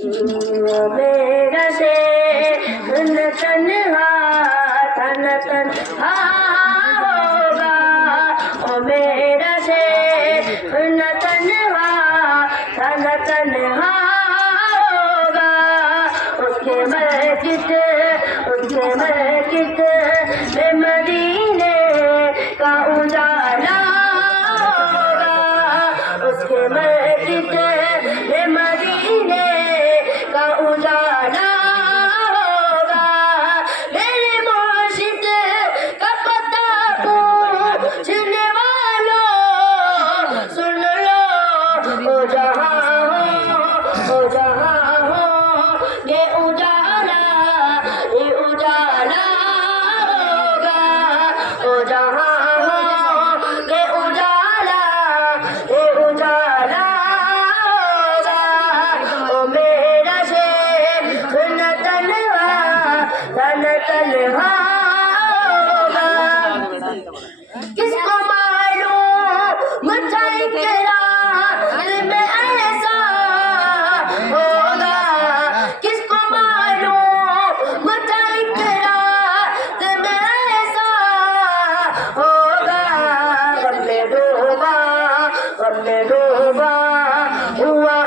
मेरा से तन्हा होगा, ओ मेरा से तन्हा होगा। उसके मस्जिद में मदीने का उजाला होगा। उसके मस्जिद में मदीने का उजाला होगा। मेरे मुर्शिद का पता पूछने वालों सुन लो, ओ जहां हो ये उजाला होगा। ओ जहां हो ये उजाला होगा। ओ मेरा शेर तन्हा होगा। किसको मालूम मुझे इकरार में ऐसा होगा। किसको मालूम मुझे इकरार में ऐसा होगा। गम में डूबा हुआ